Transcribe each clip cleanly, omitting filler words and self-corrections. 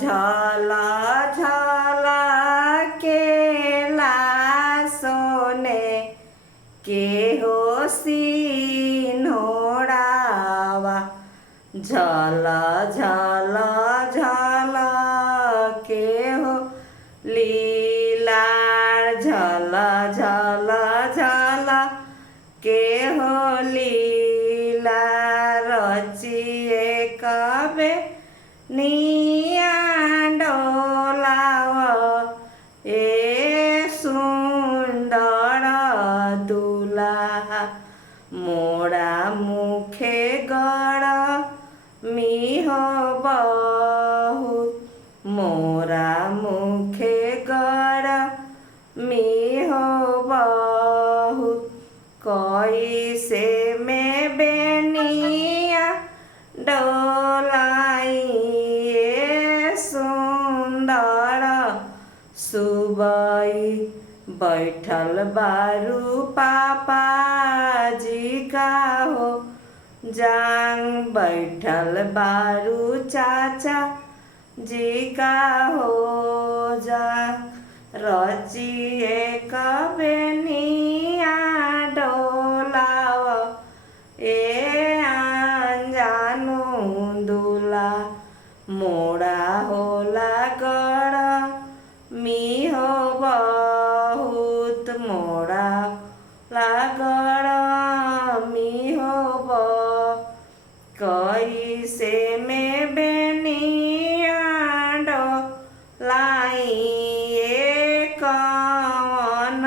झला झला केला सोने के हो सिन्होरावा झला झला झला के हो लीलार झला झला झला के हो लीला रचिए कबे निया डोलाव ए सुंदर दुल्हा मोरा मुखे गड़ मिहो बहुत मोरा मुखे गड़ मिहो बहुत कैसे में बेनिया डोलाई सुंदर सुबई बैठल बारू पापा जी का हो जांग बैठल बारू चाचा जी का हो जांग रचिए कबेनिया डोलाव ए आंजानु दूला मोड़ा होला गड़ मिहो बहुत मोड़ा लागड़ मिहो कैसे में बेनिया डोलाई कवन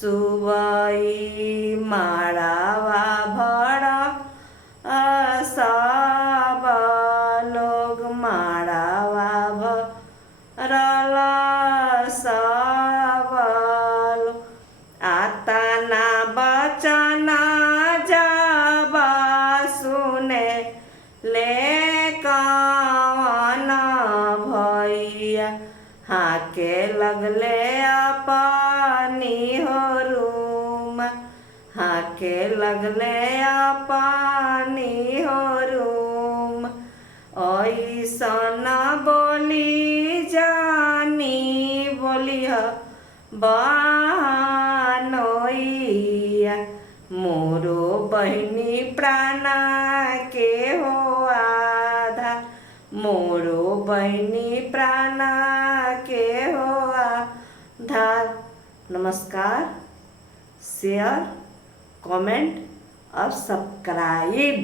सुबई मारावा भर सब लोग मारावा भरल सब आता ना बचन जब सुने ले कवन भैया हाके लगले अपनी हो रूम हाके लगले अपनी हो रूम ऐसन बोली जानी बोलिह बहनोइया मोरो बहनी प्राणा के हो आधा मोरो बहनी प्राणा के हो आधा। नमस्कार, शेयर, कमेंट और सब्सक्राइब।